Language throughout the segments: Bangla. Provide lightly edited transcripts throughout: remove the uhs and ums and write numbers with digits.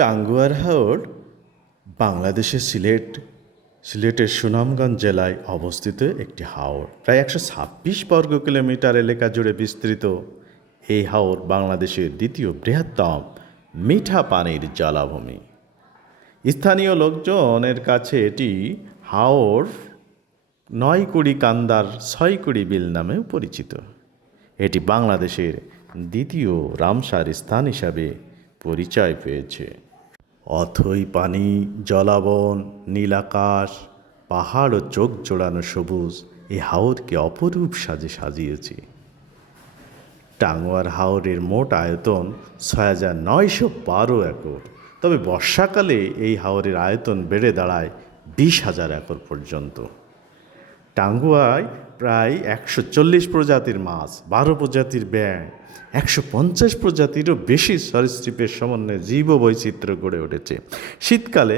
টাঙ্গুয়ার হাওর বাংলাদেশের সিলেটের সুনামগঞ্জ জেলায় অবস্থিত একটি হাওর। প্রায় 126 বর্গ কিলোমিটার এলাকা জুড়ে বিস্তৃত এই হাওর বাংলাদেশের দ্বিতীয় বৃহত্তম মিঠা পানির জলাভূমি। স্থানীয় লোকজনের কাছে এটি হাওর 9 কান্দার 6 বিল নামেও পরিচিত। এটি বাংলাদেশের দ্বিতীয় রামসার স্থান হিসাবে পরিচয় পেয়েছে। অথই পানি, জলাবন, নীল আকাশ, পাহাড় ও চোখ জোড়ানো সবুজ এই হাওরকে অপরূপ সাজে সাজিয়েছে। টাঙ্গুয়ার হাওরের মোট আয়তন 6,912 একর, তবে বর্ষাকালে এই হাওরের আয়তন বেড়ে দাঁড়ায় 20,000 একর পর্যন্ত। টাঙ্গুয়ায় প্রায় 140 প্রজাতির মাছ, 12 প্রজাতির ব্যাঙ, 150 প্রজাতিরও বেশি সরীসৃপের সমন্বয়ে জীববৈচিত্র্য গড়ে উঠেছে। শীতকালে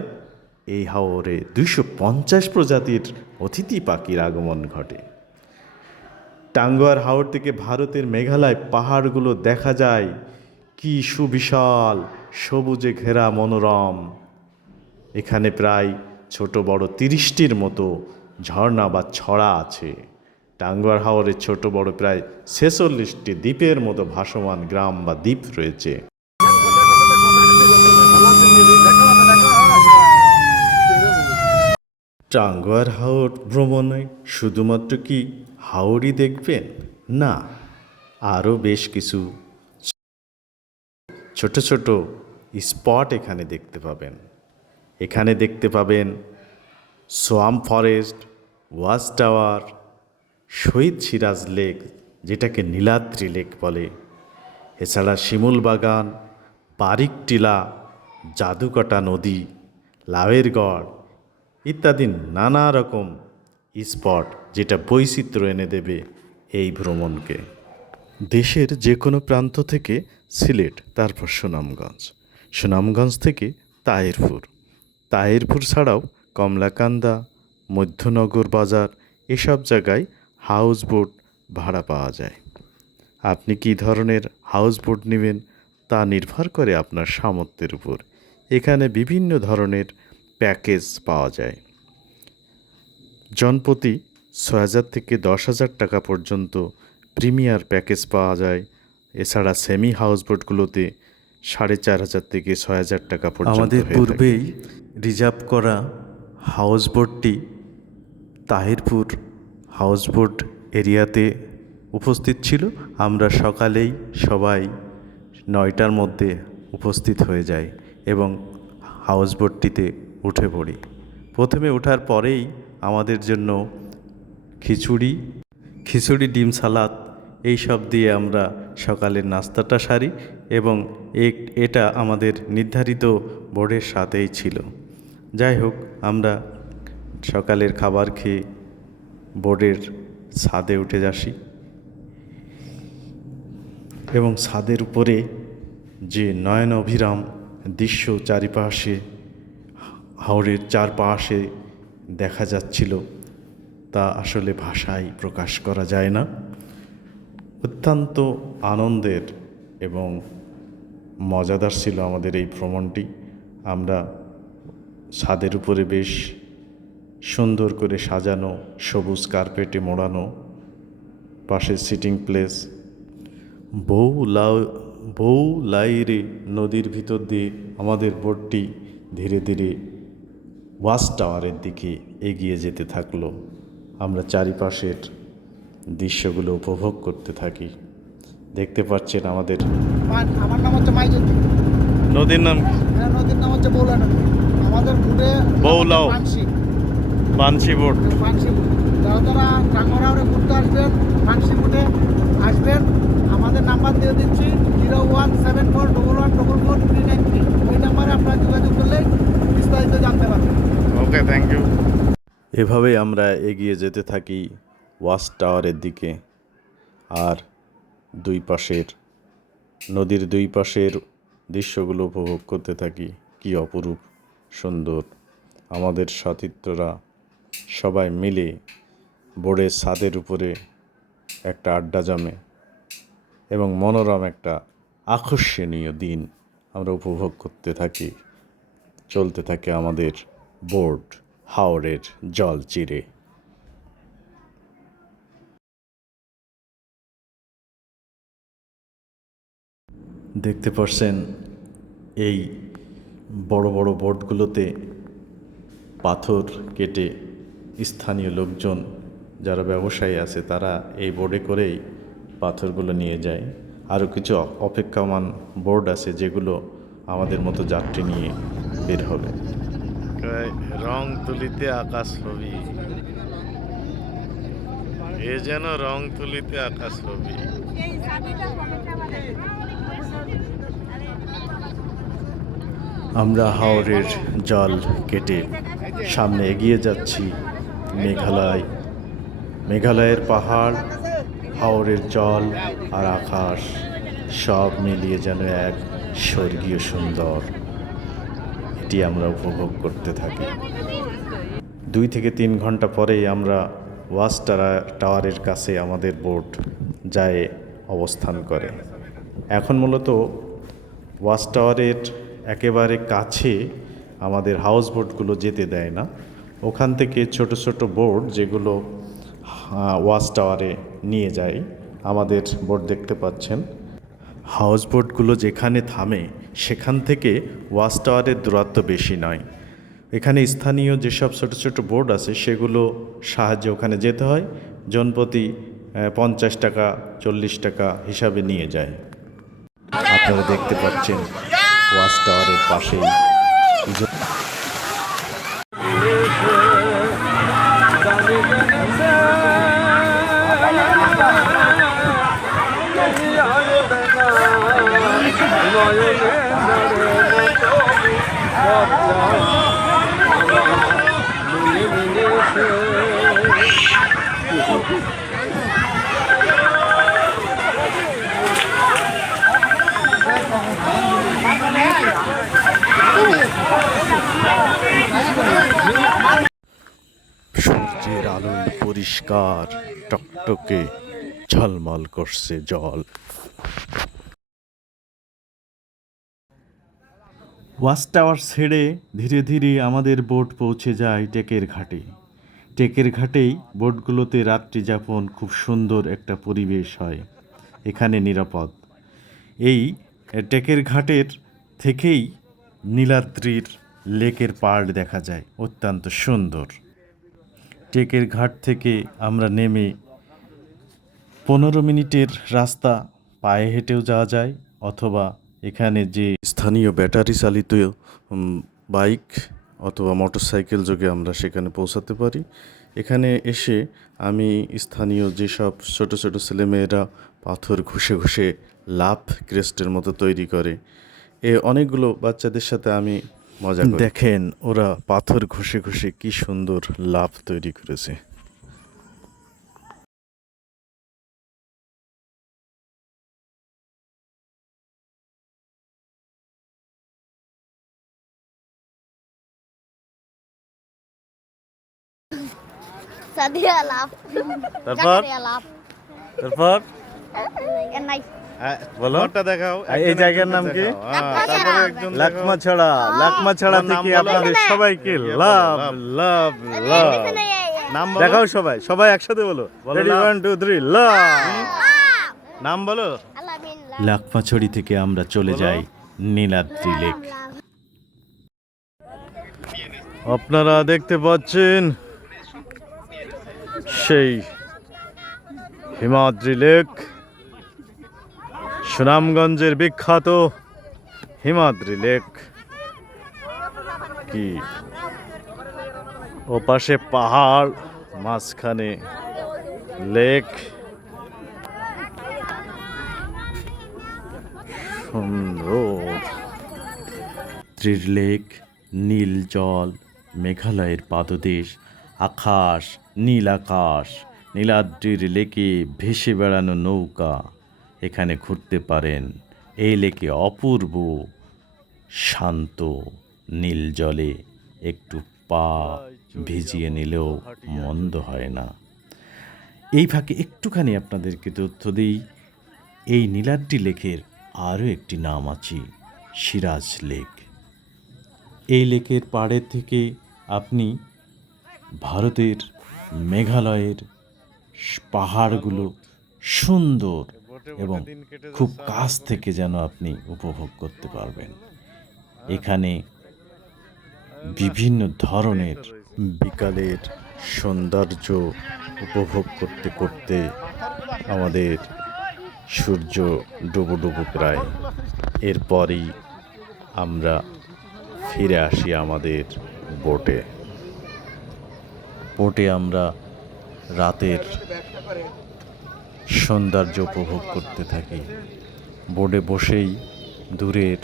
এই হাওরে 250 প্রজাতির অতিথি পাখির আগমন ঘটে। টাঙ্গুয়ার হাওর থেকে ভারতের মেঘালয় পাহাড়গুলো দেখা যায়, কি সুবিশাল সবুজে ঘেরা মনোরম। এখানে প্রায় ছোট বড় 30টির মতো ঝর্ণা বা ছড়া আছে। টাঙ্গুয়ার হাওরে ছোট বড় প্রায় 46টি দ্বীপের মতো ভাসমান গ্রাম বা দ্বীপ রয়েছে। টাঙ্গুয়ার হাওর ভ্রমণে শুধুমাত্র কি হাওরই দেখবেন? না, আরও বেশ কিছু ছোট ছোট স্পট এখানে দেখতে পাবেন। এখানে দেখতে পাবেন সোয়াম ফরেস্ট, ওয়াচ টাওয়ার, শহীদ সিরাজ লেক, যেটাকে নীলাদ্রি লেক বলে, এছাড়া শিমুল বাগান, বারিক টিলা, জাদুকাটা নদী, লাউয়ের গড় ইত্যাদি নানা রকম স্পট, যেটা বৈচিত্র্য এনে দেবে এই ভ্রমণকে। দেশের যে কোনো প্রান্ত থেকে সিলেট, তারপর সুনামগঞ্জ থেকে তাহিরপুর ছাড়াও কমলাকান্দা, মধ্যনগর বাজার এসব জায়গায় হাউস বোট ভাড়া পাওয়া যায়। আপনি কী ধরনের হাউস বোট নেবেন তা নির্ভর করে আপনার সামর্থ্যের উপর। এখানে বিভিন্ন ধরনের প্যাকেজ পাওয়া যায়। জনপ্রতি 6,000 থেকে 10,000 টাকা পর্যন্ত প্রিমিয়ার প্যাকেজ পাওয়া যায়। এছাড়া সেমি হাউস বোটগুলোতে 4,500 থেকে 6,000 টাকা পর্যন্ত। আমাদের পূর্বেই রিজার্ভ করা হাউস বোটটি তাহিরপুর হাউস বোট এরিয়াতে উপস্থিত ছিল। আমরা সকালেই সবাই 9টার মধ্যে উপস্থিত হয়ে যাই এবং হাউস বোটটিতে উঠে পড়ি। প্রথমে ওঠার পরেই আমাদের জন্য খিচুড়ি, ডিম সালাদ এইসব দিয়ে আমরা সকালের নাস্তাটা সারি এবং এটা আমাদের নির্ধারিত বোর্ডের সাথেই ছিল। যাই হোক, আমরা সকালের খাবার খেয়ে বোর্ডের ছাদে উঠে আসি এবং ছাদের উপরে যে নয়ন অভিরাম দৃশ্য চারিপাশে হাওরের চারপাশে দেখা যাচ্ছিল, তা আসলে ভাষায় প্রকাশ করা যায় না। অত্যন্ত আনন্দের এবং মজাদার ছিল আমাদের এই ভ্রমণটি। আমরা ছাদের উপরে বেশ সুন্দর করে সাজানো, সবুজ কার্পেটে মোড়ানো, পাশে সিটিং প্লেস, বউ লাইরে নদীর ভিতর দিয়ে আমাদের বোটটি ধীরে ধীরে ওয়াচ টাওয়ারের দিকে এগিয়ে যেতে থাকলো। আমরা চারিপাশের দৃশ্যগুলো উপভোগ করতে থাকি। দেখতে পাচ্ছেন আমার নাম হচ্ছে মাইজুদ্দিন। নদীর নাম হচ্ছে বৌলা নদী। আমাদের বোটে বৌলাও পানসি বোট। যারা টাঙ্গুয়ারে ঘুরতে আসবেন, পানসি বোটে আসবেন, আমাদের নাম্বার দিয়ে দিচ্ছি 01741144393। ওই নাম্বারে আপনারা যোগাযোগ করলে বিস্তারিত জানতে পারবেন। ওকে, থ্যাংক ইউ। এভাবেই আমরা এগিয়ে যেতে থাকি ওয়াচ টাওয়ারের দিকে, আর নদীর দুই পাশের দৃশ্যগুলো উপভোগ করতে থাকি। কি অপরূপ সুন্দর! আমাদের সতীর্থরা সবাই মিলে বোর্ডের ছাদের উপরে একটা আড্ডা জমে এবং মনোরম একটা আকর্ষণীয় দিন আমরা উপভোগ করতে থাকি। চলতে থাকে আমাদের বোট হাওরের জল চিরে। দেখতে পাচ্ছেন এই বড় বড় বোটগুলোতে পাথর কেটে স্থানীয় লোকজন যারা ব্যবসায়ী আছে তারা এই বোর্ডে করেই পাথরগুলো নিয়ে যায়। আরও কিছু অপেক্ষমান বোর্ড আছে যেগুলো আমাদের মতো যাত্রী নিয়ে বের হবে। রং তুলিতে আকাশ ছবি, এ যেন রং তুলিতে আকাশ ছবি। আমরা হাওরের জল কেটে সামনে এগিয়ে যাচ্ছি মেঘালয়ের পাহাড়, হাওরের জল আর আকাশ সব মিলিয়ে যেন এক স্বর্গীয় সুন্দর। এটি আমরা উপভোগ করতে থাকি। 2 থেকে 3 ঘন্টা পরেই আমরা ওয়াচ টাওয়ারের কাছে আমাদের বোট যায় অবস্থান করে। এখন মূলত ওয়াচ টাওয়ারের একেবারে কাছে আমাদের হাউস বোটগুলো যেতে দেয় না। ওখান থেকে ছোট ছোট বোট যেগুলো ওয়াচ টাওয়ারে নিয়ে যায়, আমাদের বোট দেখতে পাচ্ছেন। হাউস বোটগুলো যেখানে থামে সেখান থেকে ওয়াচ টাওয়ারের দূরত্ব বেশি নয়। এখানে স্থানীয় যেসব ছোট ছোট বোট আছে সেগুলো সাহায্যে ওখানে যেতে হয়। জনপ্রতি 50 টাকা 40 টাকা হিসাবে নিয়ে যায়। আপনারা দেখতে পাচ্ছেন ওয়াচ টাওয়ারের পাশেই সূর্যের আলোয় পরিষ্কার টকটকে ঝলমল করছে জল। ওয়াচ টাওয়ার ছেড়ে ধীরে ধীরে আমাদের বোট পৌঁছে যায় টেকের ঘাটে। টেকের ঘাটেই বোটগুলোতে রাত্রি যাপন খুব সুন্দর একটা পরিবেশ হয়, এখানে নিরাপদ। এই টেকের ঘাটের থেকেই নীলাদ্রির লেকের পাড় দেখা যায়, অত্যন্ত সুন্দর। টেকের ঘাট থেকে আমরা নেমে 15 মিনিটের রাস্তা পায়ে হেঁটেও যাওয়া যায়, অথবা এখানে যে স্থানীয় ব্যাটারি চালিত বাইক অথবা মোটরসাইকেল যোগে আমরা সেখানে পৌঁছাতে পারি। এখানে এসে আমি স্থানীয় যেসব ছোট ছোট ছেলেমেয়েরা পাথর ঘষে ঘষে লাভ ক্রেস্টের মতো তৈরি করে, অনেকগুলো বাচ্চাদের সাথে আমি মজা করি। দেখেন ওরা পাথর ঘষে ঘষে কি সুন্দর লাভ তৈরি করেছে। তারপর বলো দেখাও এই জায়গার নাম কি? লাকমাছড়া। লাকমাছড়া থেকে আপনাদের সবাইকে লাভ লাভ লাভ। নাম দেখাও সবাই, সবাই একসাথে বলো। 1 2 3 লাভ। নাম বলো। লাকমাছড়ি থেকে আমরা চলে যাই নীলাদ্রি লেক। আপনারা দেখতে পাচ্ছেন সেই হিমাদ্রি লেক, সুনামগঞ্জের বিখ্যাত হিমাদ্রি লেক। কি ও পাশে পাহাড়, মাঝখানে লেক, সুন্দর ত্রিলেক, নীল জল, মেঘালয়ের পাদদেশ, আকাশ, নীল আকাশ, নীলাদ্রির লেকে ভেসে বেড়ানো নৌকা, এখানে ঘুরতে পারেন। এই লেকে অপূর্ব শান্ত নীল জলে একটু পা ভিজিয়ে নিলেও মন্দ হয় না। এই ফাঁকে একটুখানি আপনাদেরকে তথ্য দিই, এই নীলাদ্রি লেকের আরও একটি নাম আছে, সিরাজ লেক। এই লেকের পাড়ের থেকে আপনি ভারতের মেঘালয়ের পাহাড়গুলো সুন্দর এবং খুব কাছ থেকে যেন আপনি উপভোগ করতে পারবেন। এখানে বিভিন্ন ধরনের বিকালের সৌন্দর্য উপভোগ করতে করতে আমাদের সূর্য ডুবো প্রায়। এরপরই আমরা ফিরে আসি আমাদের বোটে আমরা রাতের সৌন্দর্য উপভোগ করতে থাকি। বোটে বসেই দূরের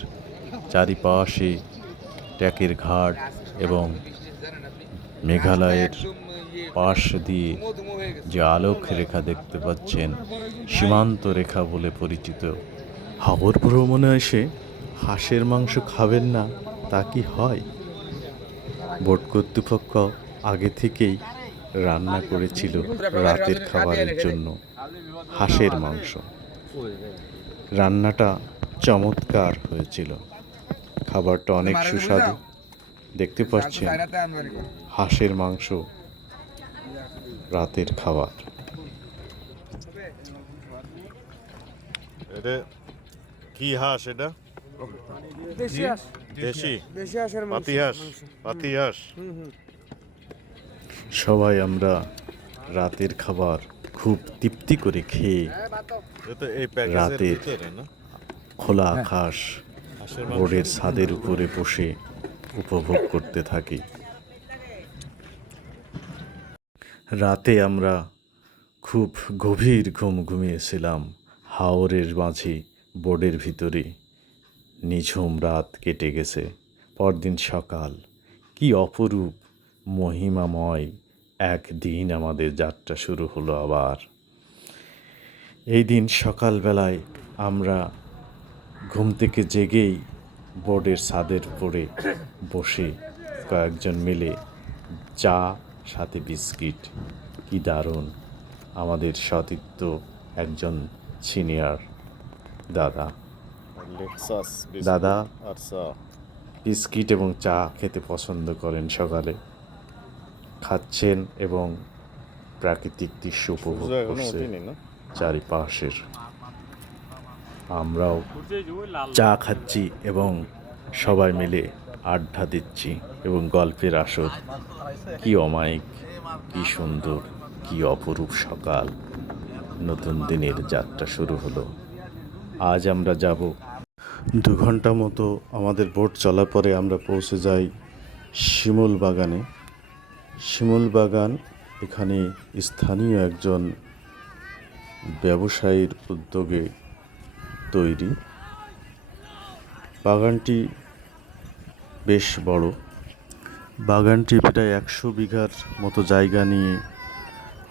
চারিপাশে ট্যাকের ঘাট এবং মেঘালয়ের পাশ দিয়ে যে আলোক রেখা দেখতে পাচ্ছেন, সীমান্ত রেখা বলে পরিচিত। হাওর ভ্রমণে এসে হাঁসের মাংস খাবেন না তা কি হয়? বোট কর্তৃপক্ষ আগে থেকেই রান্না করেছিল রাতের খাবারের জন্য হাঁসের মাংস। রান্নাটা চমৎকার হয়েছিল, খাবারটা অনেক সুস্বাদু। দেখতে পাচ্ছেন হাঁসের মাংস রাতের খাবার। এটা কি হাঁস? এটা দেশি হাঁস, দেশি দেশি হাঁসের মাংস। পাতি হাঁস। সবাই আমরা রাতের খাবার খুব তৃপ্তি করে খেয়ে এটা এই প্যাকেজের রাতের ভিতরে না? খোলা আকাশ হাঁসের মাংস। বোর্ডের ছাদের উপরে বসে উপভোগ করতে থাকি। রাতে আমরা খুব গভীর ঘুম ঘুমিয়েছিলাম হাওরের মাঝে বোর্ডের ভিতরে। নিঝুম রাত কেটে গেছে। পরদিন সকাল, কি অপরূপ মহিমাময় একদিন আমাদের যাত্রা শুরু হলো আবার। এই দিন সকালবেলায় আমরা ঘুম থেকে জেগেই বোর্ডের ছাদের উপরে বসে কয়েকজন মিলে চা সাথে বিস্কিট, কি দারুণ! আমাদের সতীর্থ একজন সিনিয়র দাদা লেক্সাস বিস্কুট দাদা আর চা। বিস্কিট এবং চা খেতে পছন্দ করেন। সকালে খাচ্ছেন এবং প্রাকৃতিক দৃশ্য উপভোগ সূর্য এখনো করছে ওঠেনি না? চারিপাশের। আমরাও চা খাচ্ছি এবং সবাই মিলে আড্ডা দিচ্ছি এবং গল্পের আসর। কি অমায়িক, কি সুন্দর, কি অপরূপ সকাল! নতুন দিনের যাত্রা শুরু হলো। আজ আমরা যাব 2 ঘন্টা মতো আমাদের বোট চলার পরে আমরা পৌঁছে যাই শিমুল বাগানে। শিমুল বাগান এখানে স্থানীয় একজন ব্যবসায়ীর উদ্যোগে তৈরি। বাগানটি বেশ বড়। বাগানটি প্রায় 100 বিঘার মতো জায়গা নিয়ে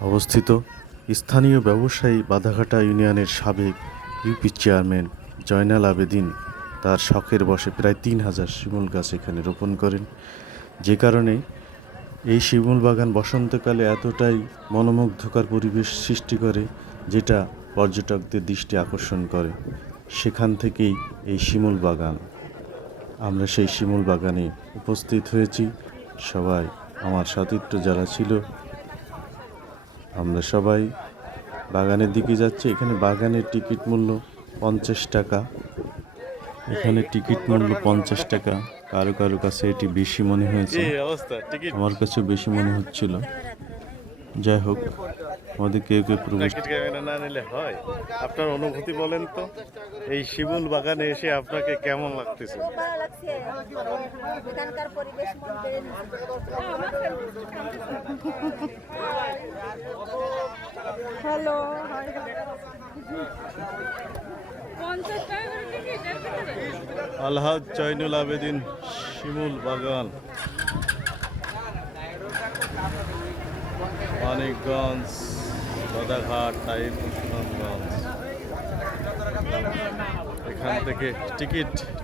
অবস্থিত। স্থানীয় ব্যবসায়ী বাধাঘাটা ইউনিয়নের সাবেক ইউপি চেয়ারম্যান জয়নাল আবেদিন তার শখের বশে প্রায় 3000 শিমুল গাছ এখানে রোপণ করেন। যে কারণে এই শিমুল বাগান বসন্তকালে এতটাই মনোমুগ্ধকর পরিবেশ সৃষ্টি করে, যেটা পর্যটকদের দৃষ্টি আকর্ষণ করে। সেখান থেকেই এই শিমুল বাগান। আমরা সেই শিমুল বাগানে উপস্থিত হয়েছি সবাই, আমার সতীর্থ যারা ছিল। আমরা সবাই বাগানের দিকে যাচ্ছি। এখানে বাগানের টিকিট মূল্য 50 টাকা। এখানে টিকিট মূল্য 50 টাকা। কারো কারো কাছে এটি বেশি মনে হয়েছে, কি অবস্থা? টিকিট আমার কাছে বেশি মনে হচ্ছিল। যাই হোক, আমাদের কেউ কেউ প্রবেশ টিকিট ক্যামেরা না নিলে হয়? আপনার অনুভূতি বলেন তো, এই শিমুল বাগানে এসে আপনাকে কেমন লাগতেছে? খুব ভালো লাগছে। এখানকার পরিবেশ মন কেড়ে নিয়েছে। হ্যালো, আলহাজ জয়নুল আবেদিন শিমুল বাগান, মানিকগঞ্জ, বাদাঘাট, তাহিরগঞ্জ। এখান থেকে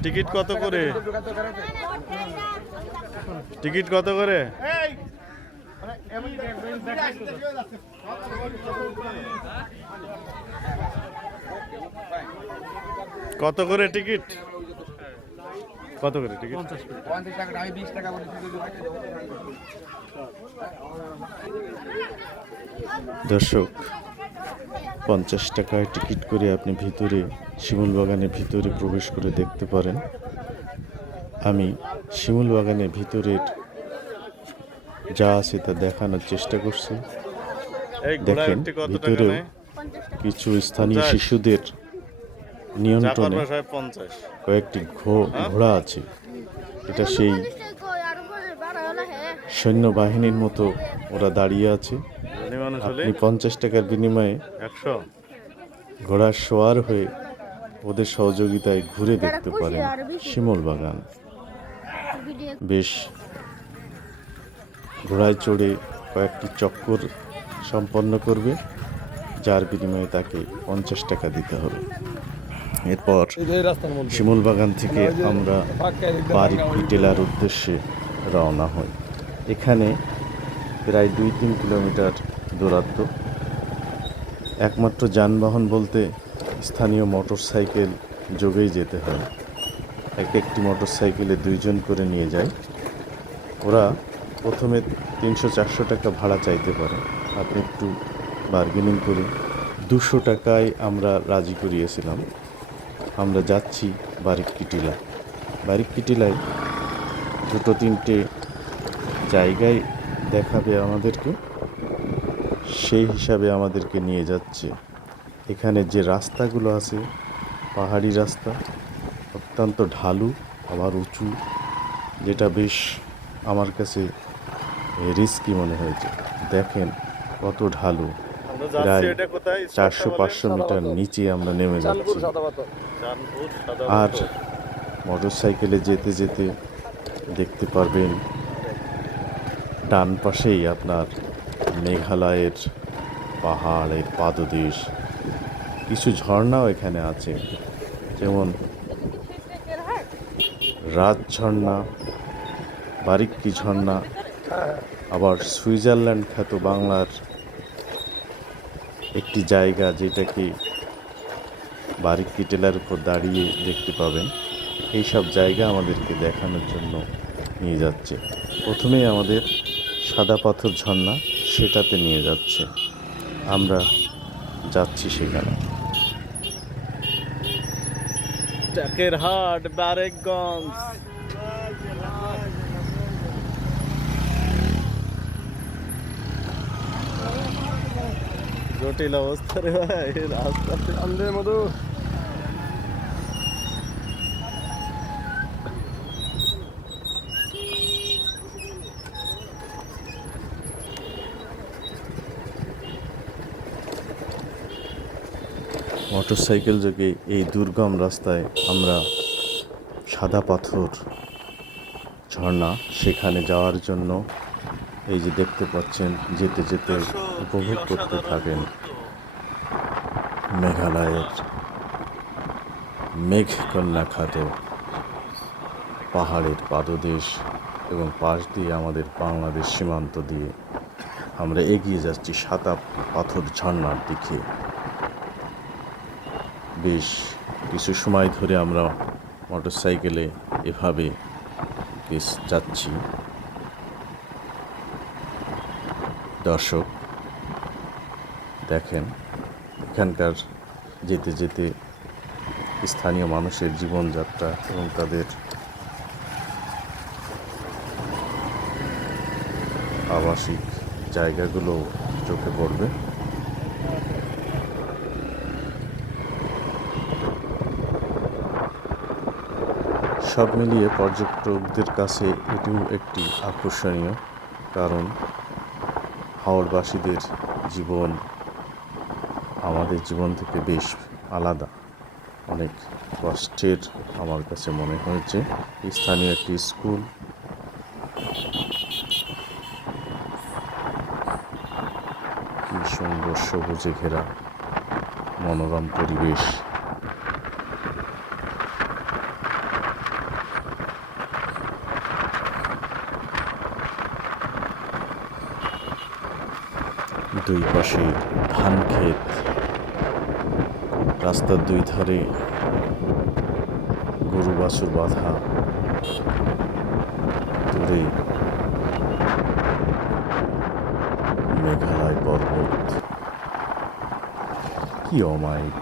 টিকিট কত করে? টিকিট কত করে? কত করে টিকিট? কত করে টিকিট? 50 টাকা, আমি 20 টাকা বলেছি। দর্শক, 50 টাকায় টিকিট করে আপনি ভিতরে শিমুল বাগানের ভিতরে প্রবেশ করে দেখতে পারেন। আমি শিমুল বাগানের ভিতরের যা আছে তা দেখানোর চেষ্টা করছি। এই ঘোড়া দেখেন, একটি কত টাকা ভিতরেও নেয়? কিছু স্থানীয় 50 শিশুদের যা নিয়ন্ত্রণে করবে সাহেব 50। কয়েকটি ঘোড়া আছে। এটা সেই সৈন্যবাহিনীর মতো ওরা দাঁড়িয়ে আছে। ধনী মানুষ হলে আপনি 50 টাকার বিনিময়ে 100। ঘোড়ার সওয়ার হয়ে ওদের সহযোগিতায় ঘুরে দেখতে পারেন শিমুল বাগান। বেশ, ঘোড়ায় চড়ে কয়েকটি চক্কর সম্পন্ন করবে, যার বিনিময়ে তাকে 50 টাকা দিতে হবে। এরপর শিমুল বাগান থেকে আমরা বারিক টেলার উদ্দেশ্যে রওনা হই। এখানে প্রায় 2-3 কিলোমিটার দূরত্ব। একমাত্র যানবাহন বলতে স্থানীয় মোটর সাইকেল যোগেই যেতে হয়। একটি মোটর সাইকেলে 2 জন করে নিয়ে যায়। ওরা প্রথমে 300-400 টাকা ভাড়া চাইতে পারে। আপনি একটু বার্গেনিং করে 200 টাকায় আমরা রাজি করিয়েছিলাম। আমরা যাচ্ছি বারিক্কি টিলা। বারিক্কি টিলায় 2-3টে জায়গায় দেখাবে আমাদেরকে, সেই হিসাবে আমাদেরকে নিয়ে যাচ্ছে। এখানে যে রাস্তাগুলো আছে পাহাড়ি রাস্তা, অত্যন্ত ঢালু আবার উঁচু, যেটা বেশ আমার কাছে রিস্কি মনে হয়েছে। দেখেন কত ঢালু, আমরা যাচ্ছি, প্রায় এটা কোথায়? 400-500 মিটার নিচে আমরা নেমে যাচ্ছি। চাঁদপুর সাদা আর মোটর সাইকেলে যেতে যেতে দেখতে পারবেন ডান পাশেই আপনার মেঘালয়ের পাহাড়ের পাদদেশ। কিছু ঝর্ণাও এখানে আছে, যেমন রাজ ঝর্ণা, বারিক্কি ঝর্ণা, আবার সুইজারল্যান্ড খ্যাত বাংলার একটি জায়গা যেটাকে বারিক্কি টেলার উপর দাঁড়িয়ে দেখতে পাবেন। এই সব জায়গা আমাদেরকে দেখানোর জন্য নিয়ে যাচ্ছে। প্রথমেই আমাদের সাদা পাথর ঝর্ণা, সেটাতে নিয়ে যাচ্ছে। আমরা যাচ্ছি সেখানে। চাকেরহাট, বারেকগঞ্জ। জটিল অবস্থা রে ভাই রাস্তাতে। আমাদের মধু মোটরসাইকেল যোগে এই দুর্গম রাস্তায় আমরা সাদা পাথর ঝর্ণা, সেখানে যাওয়ার জন্য এই যে দেখতে পাচ্ছেন, যেতে যেতে উপভোগ করতে থাকেন মেঘালয়ের মেঘকন্যা খ্যাত পাহাড়ের পাদদেশ, এবং পাশ দিয়ে আমাদের বাংলাদেশ সীমান্ত দিয়ে আমরা এগিয়ে যাচ্ছি সাদা পাথর ঝর্ণার দিকে। বেশ কিছু সময় ধরে আমরা মোটর সাইকেলে এভাবে বেশ যাচ্ছি। দর্শক দেখেন, এখানকার যেতে যেতে স্থানীয় মানুষের জীবনযাত্রা এবং তাদের আবাসিক জায়গাগুলো চোখে পড়বে। সব মিলিয়ে পর্যটকদের কাছে এটিও একটি আকর্ষণীয়, কারণ হাওড়বাসীদের জীবন আমাদের জীবন থেকে বেশ আলাদা, অনেক কষ্টের আমার কাছে মনে হয়েছে। স্থানীয় একটি স্কুল, কি সুন্দর সবুজে ঘেরা মনোরম পরিবেশ। দুই পাশে ধান ক্ষেত, রাস্তার দুই ধারে গরু বাছুর বাঁধা, দূরে মেঘালয় পর্বত, কি অমায়িক।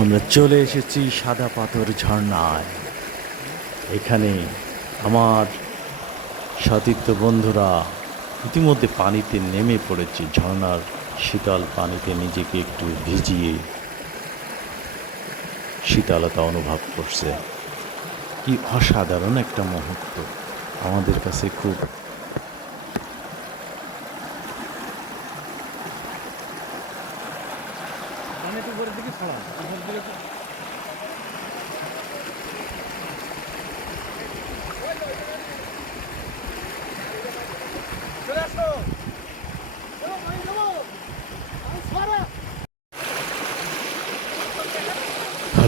আমরা চলে এসেছি সাদা পাথর ঝর্ণায়। এখানে আমার সতীর্থ বন্ধুরা ইতিমধ্যে পানিতে নেমে পড়েছে। ঝর্ণার শীতল পানিতে নিজেকে একটু ভিজিয়ে শীতলতা অনুভব করছে। কি অসাধারণ একটা মুহূর্ত, আমাদের কাছে খুব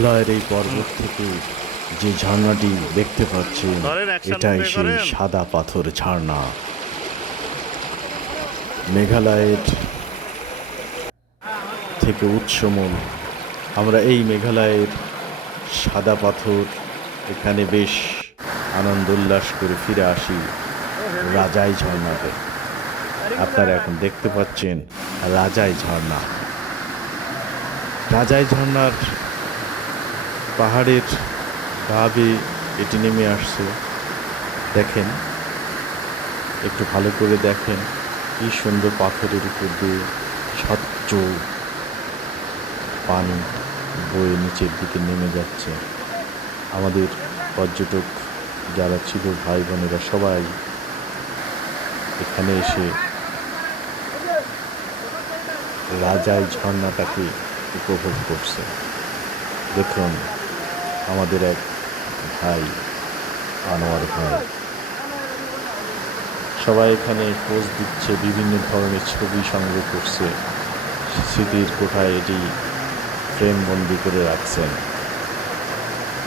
হিমালয়ের এই পর্বত থেকে যে ঝর্ণাটি দেখতে পাচ্ছেন, ধরেন, action এটাই play সেই করেন। সাদা পাথর ঝর্ণা। মেঘালয়ের থেকে উৎসমূল। আমরা এই মেঘালয়ের সাদা পাথর এখানে বেশ আনন্দ উল্লাস করে ফিরে আসি রাজাই ঝর্ণাতে। আপনারা এখন দেখতে পাচ্ছেন রাজাই ঝর্ণা। রাজাই ঝর্ণার পাহাড়ের গা বেয়ে এটি নেমে আসছে। দেখেন, একটু ভালো করে দেখেন, কি সুন্দর পাথরের উপর দিয়ে স্বচ্ছ পানি বয়ে নিচের দিকে নেমে যাচ্ছে। আমাদের পর্যটক যারা ছিল, ভাই বোনেরা সবাই এখানে এসে রাজাই ঝর্ণাটাকে উপভোগ করছে। দেখুন, আমাদের এক ভাই আনোয়ার ভাই, সবাই এখানে পোজ দিচ্ছে, বিভিন্ন ধরনের ছবি সংগ্রহ করছে। স্মৃতির কোঠায় এটি ফ্রেমবন্দি করে রাখছেন।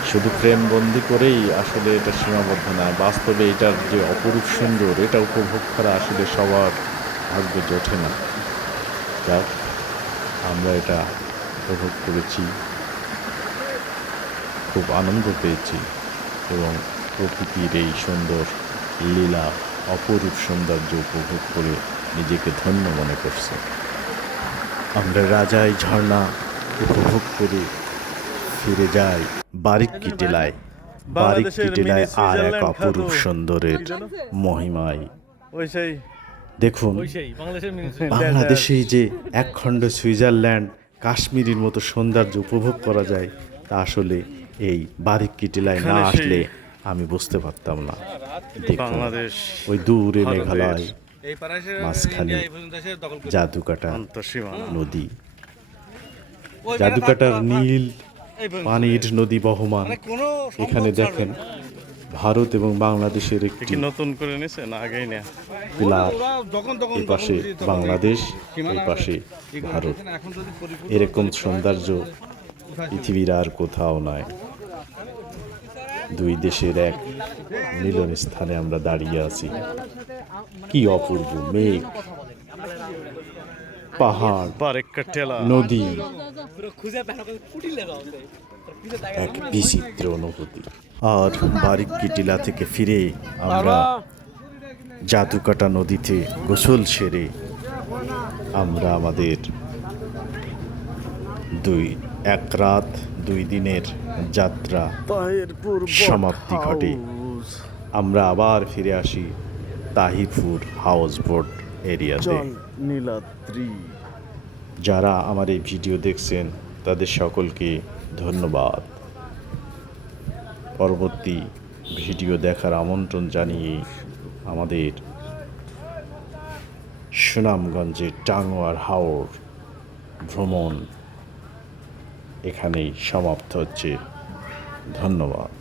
শুধু ফ্রেমবন্দি করেই আসলে এটা সীমাবদ্ধ না, বাস্তবে এটার যে অপরূপ সুন্দর, এটা উপভোগ করা আসলে সবার ভাগ্যে জোটে না। যাক, আমরা এটা উপভোগ করেছি, খুব আনন্দ পেয়েছি এবং প্রকৃতির এই সুন্দর লীলা, অপরূপ সৌন্দর্য উপভোগ করে নিজেকে ধন্য মনে করছে। আমরা রাজাই ঝর্ণা উপভোগ করে ফিরে যাই বারিক্কি টিলায়। বারিক্কি টিলায় আর এক অপরূপ সুন্দরের মহিমায়। ওই সেই দেখুন, বাংলাদেশে যে একখণ্ড সুইজারল্যান্ড, কাশ্মীরের মতো সৌন্দর্য উপভোগ করা যায়, তা আসলে এই বারিক্কি টিলায় না এখানে সেই আসলে আমি বুঝতে পারতাম না। দেখুন, বাংলাদেশ, ওই দূরে ভারতের মেঘালয়, এই পাড়ায় মাঝখানে জাদুকাটা আন্তঃসীমানা। নদী, জাদুকাটার নীল পানির নদী বহমান। এখানে দেখেন, ভারত এবং বাংলাদেশের কি একটি নতুন করে নিছে না আগেই না? পিলার, এই পাশে বাংলাদেশ, এই পাশে ভারত। এরকম সৌন্দর্য পৃথিবীর আর কোথাও নয়। দুই দেশের এক মিলন স্থানে আমরা দাঁড়িয়ে আছি। কি অপূর্ব মেঘ, পাহাড়, বারেক্কা টেলা, নদী, এক বিচিত্র অনুভূতি। আর বারিক্কি টিলা থেকে ফিরে আমরা জাদুকাটা নদীতে গোসল সেরে আমরা আমাদের এক রাত 2 দিনের যাত্রা সমাপ্তি ঘটে। আমরা আবার ফিরে আসি তাহিরপুর হাউস বোট এরিয়াতে। নীলাদ্রি। যারা আমার এই ভিডিও দেখছেন তাদের সকলকে ধন্যবাদ। পরবর্তী ভিডিও দেখার আমন্ত্রণ জানিয়ে আমাদের সুনামগঞ্জের টাঙ্গুয়ার হাওর ভ্রমণ এখানেই সমাপ্ত হচ্ছে। ধন্যবাদ।